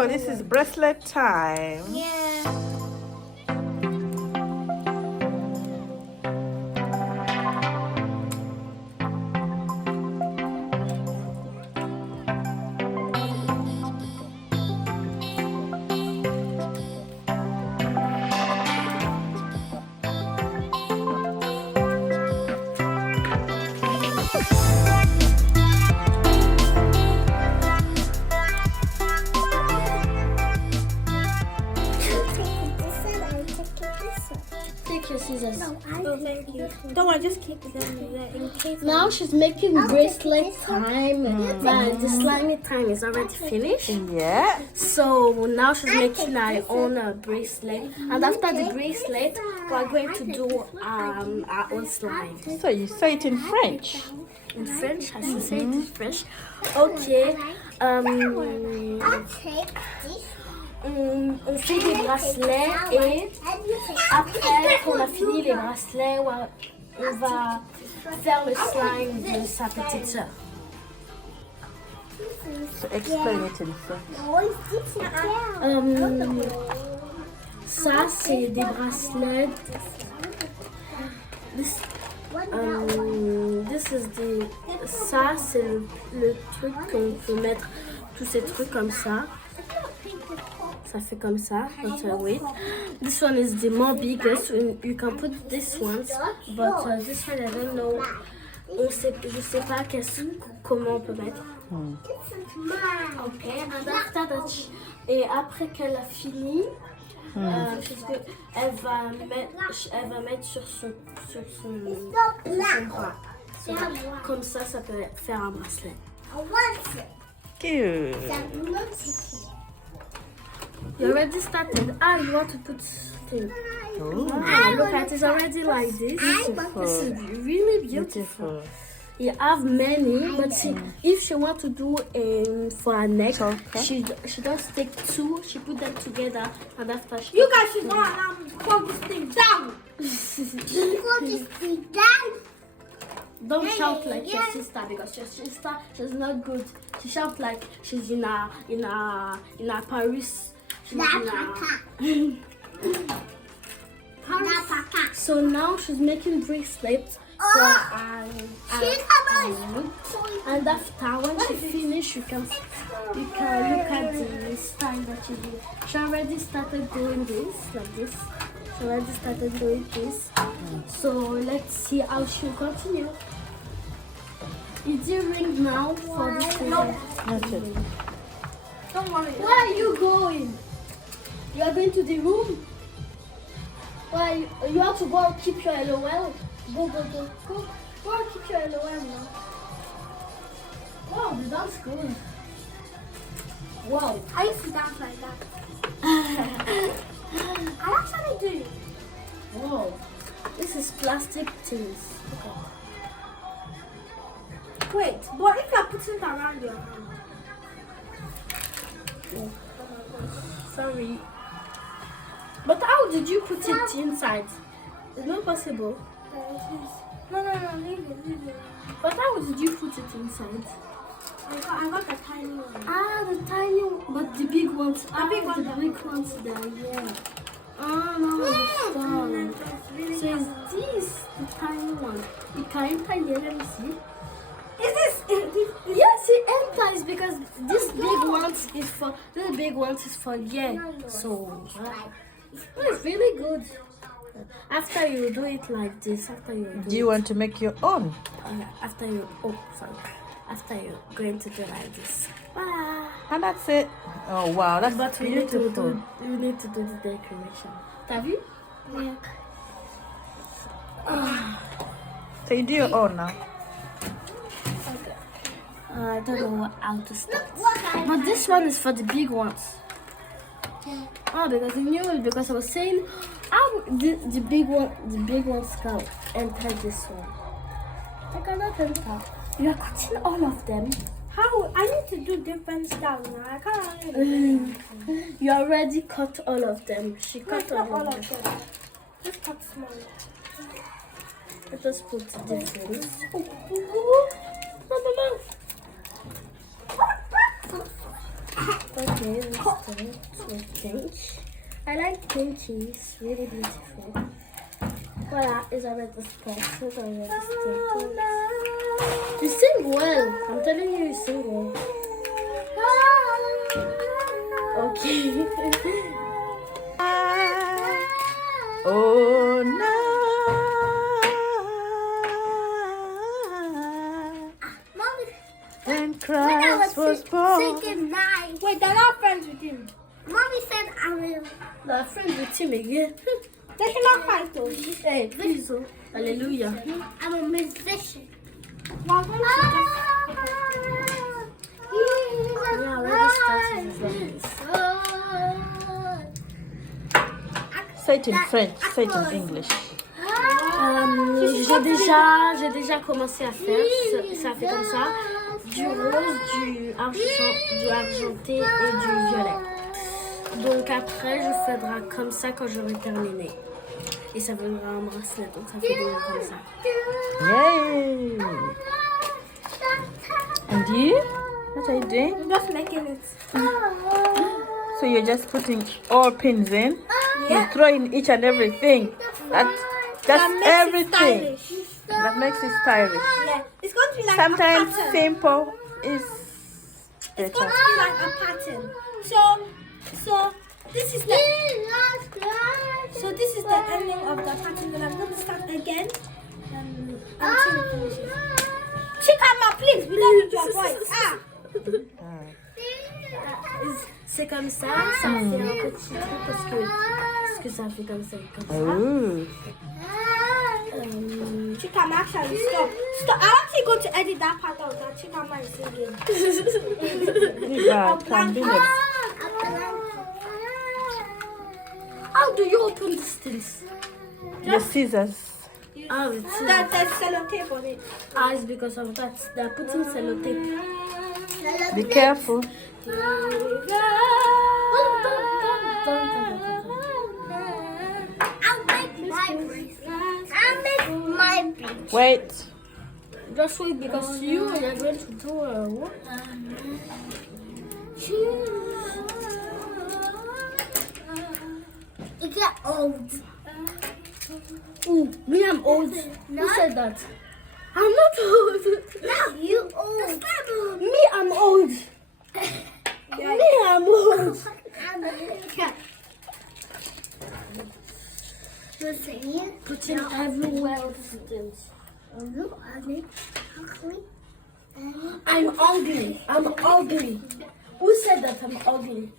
So this is bracelet time. Yeah. Take your scissors. No, thank you. Don't worry, just keep them there in case. Now she's making bracelet time, but the slimy time is already finished. Yeah. So now she's making her own bracelet, and after the bracelet, we're going to do our own slime. So you say it in French. In French, I should say it in French. Okay. I'll take this. On fait des bracelets et après qu'on a fini les bracelets, on va faire le slime de sa petite sœur. So explain it in French. Ça c'est des bracelets. Ça c'est le truc qu'on peut mettre tous ces trucs comme ça. Ça fait comme ça. But wait, this one is the more biggest. You can put this one, but this one I don't know. Je sais pas comment on peut mettre. Ok, and after that, et après qu'elle a fini, elle va mettre sur son bras. Comme ça peut faire un bracelet. Cute. You already started. You want to put things. Oh, Look at it, it's already like this. This is really beautiful. You have many, but if she want to do for her neck, she just take two, she put them together, and after she. You guys should not allow me to close this thing down. Close this thing down. Don't shout like your sister, because your sister, she's not good. She shout like she's in a Paris. So now she's making bracelets for and after when she finish, you can look at the style that she did. She already started doing this like this. She already started doing this. So let's see how she'll continue. Is it ring now for this? No. not it. Don't worry. Where are you going? You are going to the room? Why you have to go and keep your LOL? Go and keep your LOL now. Wow, that's good. Wow. I used to dance like that. I actually do. Wow. This is plastic things. Wait, but if you're putting it around your hand. Oh. Sorry. But how did you put it inside? It's not possible. No, leave it. But how did you put it inside? I got a tiny one. The tiny one, but the big ones. The big ones. The big ones there, yeah. No, so is this the tiny one? You can enter here, let me see. Is this? Yes, it enters because this big ones is for So it's really good. After you do it like this, Do you want to make your own? after you're going to do like this. And that's it. Oh wow, that's But beautiful. we need to do the decoration. Have you? Yeah. So you do your own now. Okay. I don't know how to start. But this one is for the big ones. Oh, because I knew it, because I was saying how the big ones can enter this one. I cannot enter. You are cutting all of them. How? I need to do different styles now. I can't really You already cut all of them. She cut not all of them. Just cut small. Let us put different. Okay, let's do pinky. It's really beautiful. Voilà, Isabelle the Sports. You sing well. I'm telling you, you sing well. Okay. Oh, no. Mommy, When when I Christ was born. singing night, Wait, they're not friends with him. Mommy said I will. They're friends with him again. They should not fight though. Hey, please. Oh. Hallelujah. I'm a musician. Yeah, already started his lessons. Say it in French, say it in English. J'ai déjà commencé à faire. Ça fait comme ça. Du rose, du argenté et du violet. Donc après, je ferai comme ça quand j'aurai terminé. Et ça donnera un bracelet. Donc ça fait déjà comme ça. Yay! And you? What are you doing? I'm just making it. So you're just putting all pins in? You throw in each and everything. That's everything. That makes it stylish. Yeah, it's going to be like Sometimes a pattern. simple is It's going better. to be like a pattern. So this is the ending of the pattern. Then I'm going to start again until it finishes. Chikama, please, we don't need your voice. C'est comme ça, ça fait un petit truc parce que ça fait comme ça et comme ça. Ooh. Chikama, actually, stop. I'm actually going to edit that part out that Chikama is singing. Yeah, convenient. How do you open these things? The scissors. Oh, it's There's sellotape on it. it's because of that. They're putting sellotape. Be careful. I'll make my bracelet. I'll make my bracelet. Wait. Just wait because you're going to do what? You get old. Ooh, me, I'm old. Who said that? I'm not old. Now you old. Me, I'm old. Me, I'm old. Putting everywhere of things. I'm ugly. I'm ugly. Who said that I'm ugly?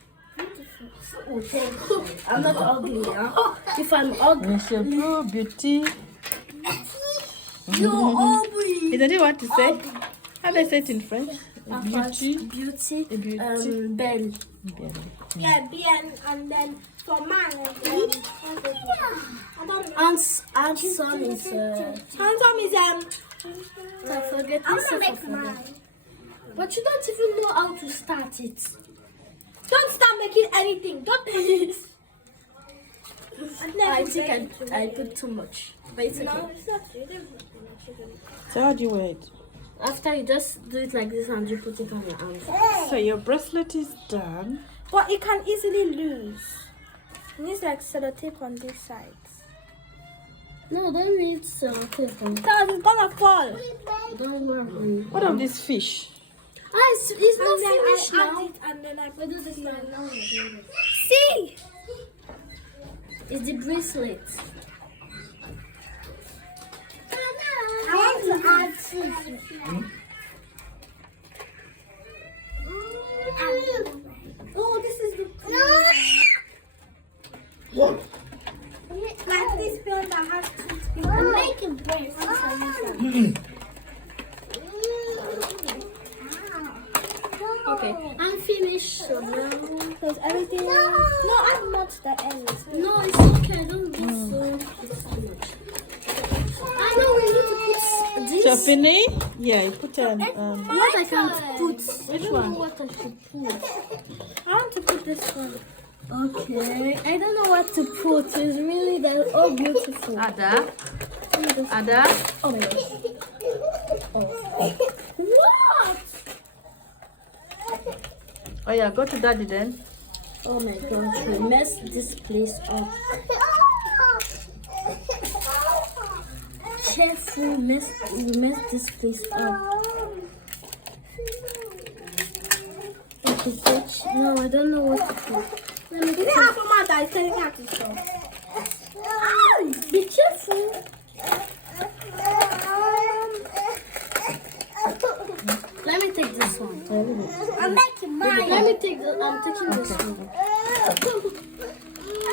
Oh, thank you. I'm not ugly, huh? If I'm ugly, Monsieur Blue, beauty. you're ugly. Isn't it what to say? How do I say it in French? Beauty. Beauty. Beauty. Belle. Yeah, bien, and then for man, I don't know. Handsome is. Handsome is I forget I'm this. gonna make mine. But you don't even know how to start it. Don't start making anything. Don't please. I think I put too much. But it's okay. No, it's not true. So how do you wear it? After you just do it like this and you put it on your arm. So your bracelet is done. But it can easily lose. It needs like sellotape on these sides. No, don't need sellotape. Because it's gonna fall. Don't worry. What of this fish? It's not And then finished I add now. it and then I put this now. See? See? It's the bracelet. I want to add this. Oh, this is the What? like this film that has two. I'm making bracelets. Okay, I'm finished. So now. Because everything. No, I'm not the end. No, it's okay. Don't be so. It's too much. I know we need to put this. So Finny? Yeah, you put What I can't put. Which I don't one? know what I should put. I want to put this one. Okay, I don't know what to put. It's really, they're all beautiful. Ada. Ada. Oh my gosh. What? Oh yeah, go to daddy then. Oh my god, you messed this place up. Careful, you messed this place up. Okay, bitch. No, I don't know what to do. Let me Is it apple man that is telling her to stop? be careful. Let me take this one. I'm making mine. Let me take this. I'm taking this one. I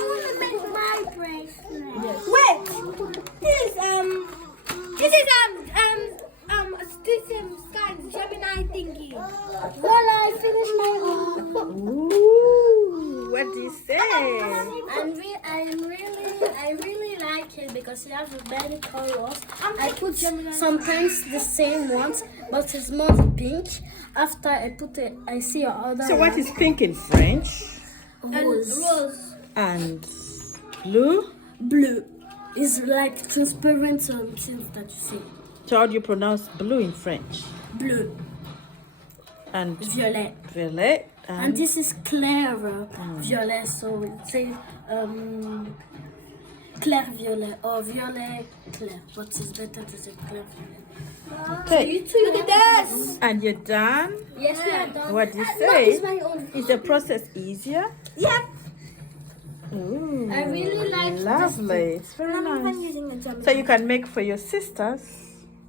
want to make my bracelet. Yes. Wait. This is Sky Gemini thingy. Well, I finished my own. Ooh, what do you say? I really like it because it has many colors. I put sometimes the same ones, but it's more pink. After I put it, I see other. So what is pink in French? Rose. And blue? Blue is like transparent things that you see. So how do you pronounce blue in French? Bleu. And Violet. violet. And this is clair violet, so say clair violet or violet clair, but it's better to say clair violet. Okay. Look at this. And you're done? Yes, we are done. What do you No, say? it's my own. Is the process easier? Yep. Ooh, I really like lovely. It's very I'm nice. using a Gemini. So you can make for your sisters.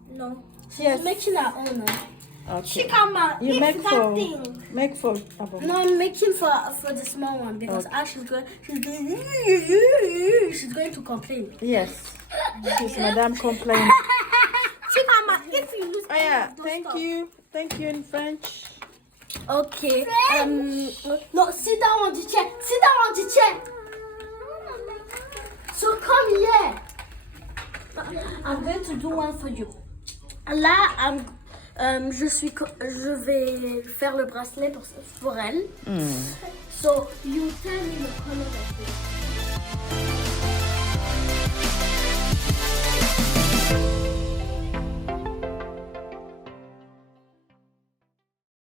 No. She's making her own. Okay. Chikama, You it's make that for thing. Abo. No, I'm making for the small one because she's going to complain. Yes. She's Madame Complain. Chikama, if you lose, Oh yeah. Thank you. Thank you in French. Okay. No, sit down on the chair. Sit down on the chair. So come here. I'm going to do one for you. Là, je vais faire le bracelet pour elle. So you tell me the color of it.